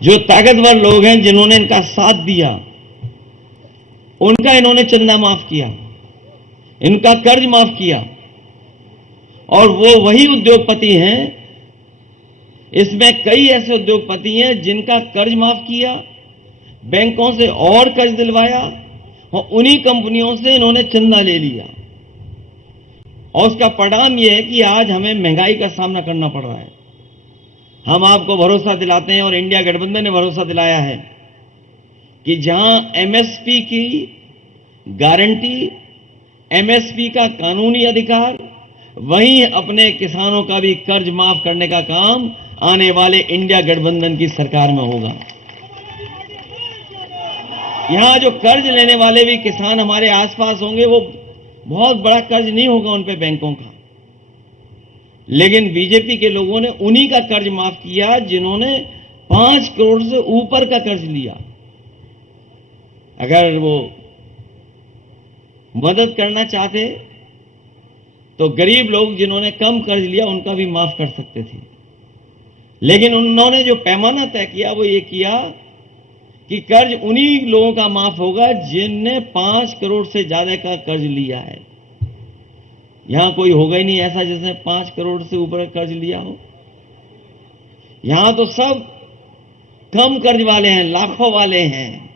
जो ताकतवर लोग हैं जिन्होंने इनका साथ दिया, उनका इन्होंने चंदा माफ किया, इनका कर्ज माफ किया। और वो वही उद्योगपति हैं, इसमें कई ऐसे उद्योगपति हैं जिनका कर्ज माफ किया, बैंकों से और कर्ज दिलवाया और उन्हीं कंपनियों से इन्होंने चंदा ले लिया। और उसका परिणाम यह है कि आज हमें महंगाई का सामना करना पड़ रहा है। हम आपको भरोसा दिलाते हैं और इंडिया गठबंधन ने भरोसा दिलाया है कि जहां एमएसपी की गारंटी, एमएसपी का कानूनी अधिकार, वहीं अपने किसानों का भी कर्ज माफ करने का काम आने वाले इंडिया गठबंधन की सरकार में होगा। यहां जो कर्ज लेने वाले भी किसान हमारे आसपास होंगे, वो बहुत बड़ा कर्ज नहीं होगा उन पे बैंकों का, लेकिन बीजेपी के लोगों ने उन्हीं का कर्ज माफ किया जिन्होंने 5 करोड़ से ऊपर का कर्ज लिया। अगर वो मदद करना चाहते तो गरीब लोग जिन्होंने कम कर्ज लिया उनका भी माफ कर सकते थे, लेकिन उन्होंने जो पैमाना तय किया वो ये किया कि कर्ज उन्हीं लोगों का माफ होगा जिनने 5 करोड़ से ज्यादा का कर्ज लिया है। यहां कोई होगा ही नहीं ऐसा जिसने 5 करोड़ से ऊपर कर्ज लिया हो। यहां तो सब कम कर्ज वाले हैं, लाखों वाले हैं।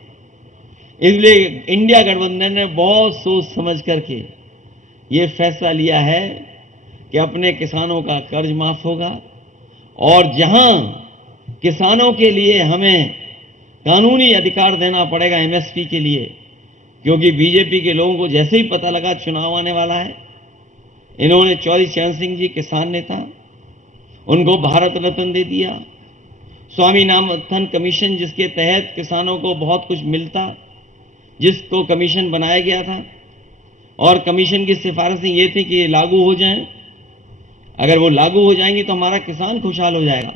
इसलिए इंडिया गठबंधन ने बहुत सोच समझ करके ये फैसला लिया है कि अपने किसानों का कर्ज माफ होगा। और जहां किसानों के लिए हमें कानूनी अधिकार देना पड़ेगा एमएसपी के लिए, क्योंकि बीजेपी के लोगों को जैसे ही पता लगा चुनाव आने वाला है, इन्होंने चौधरी चरण सिंह जी किसान नेता, उनको भारत रत्न दे दिया। स्वामीनाथन कमीशन जिसके तहत किसानों को बहुत कुछ मिलता, जिसको कमीशन बनाया गया था, और कमीशन की सिफारिशें ये थी कि ये लागू हो जाएं। अगर वो लागू हो जाएंगी तो हमारा किसान खुशहाल हो जाएगा,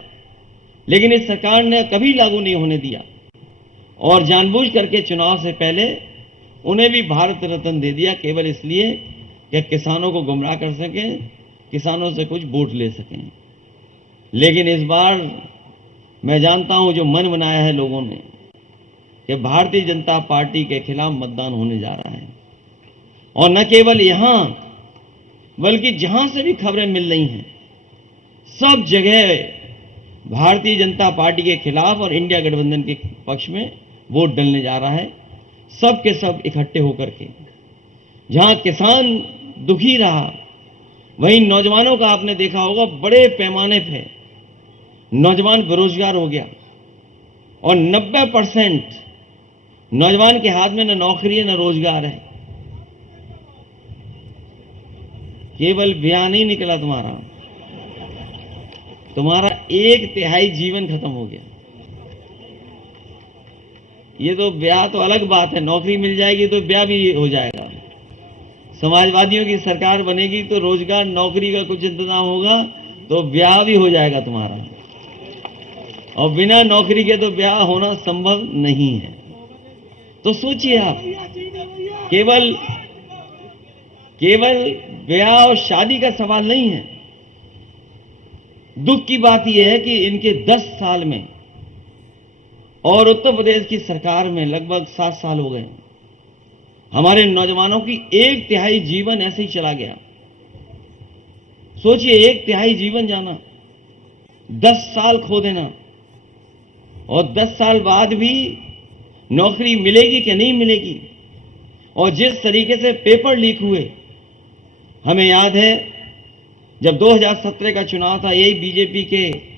लेकिन इस सरकार ने कभी लागू नहीं होने दिया और जानबूझ करके चुनाव से पहले उन्हें भी भारत रत्न दे दिया, केवल इसलिए कि किसानों को गुमराह कर सकें, किसानों से कुछ वोट ले सकें। लेकिन इस बार मैं जानता हूं जो मन बनाया है लोगों ने कि भारतीय जनता पार्टी के खिलाफ मतदान होने जा रहा है। और न केवल यहां बल्कि जहां से भी खबरें मिल रही हैं, सब जगह भारतीय जनता पार्टी के खिलाफ और इंडिया गठबंधन के पक्ष में वोट डलने जा रहा है, सब के सब इकट्ठे होकर के। जहां किसान दुखी रहा, वहीं नौजवानों का आपने देखा होगा बड़े पैमाने पे नौजवान बेरोजगार हो गया और 90% नौजवान के हाथ में न नौकरी है न रोजगार है। केवल बयान नहीं निकला तुम्हारा 1/3 जीवन खत्म हो गया। ये तो ब्याह तो अलग बात है, नौकरी मिल जाएगी तो ब्याह भी हो जाएगा। समाजवादियों की सरकार बनेगी तो रोजगार नौकरी का कुछ इंतजाम होगा तो ब्याह भी हो जाएगा तुम्हारा, और बिना नौकरी के तो ब्याह होना संभव नहीं है। तो सोचिए आप, केवल ब्याह और शादी का सवाल नहीं है। दुख की बात यह है कि इनके 10 साल में और उत्तर प्रदेश की सरकार में लगभग 7 साल हो गए, हमारे नौजवानों की 1/3 जीवन ऐसे ही चला गया। सोचिए, 1/3 जीवन जाना, 10 साल खो देना, और 10 साल बाद भी नौकरी मिलेगी कि नहीं मिलेगी। और जिस तरीके से पेपर लीक हुए, हमें याद है जब 2017 का चुनाव था, यही बीजेपी के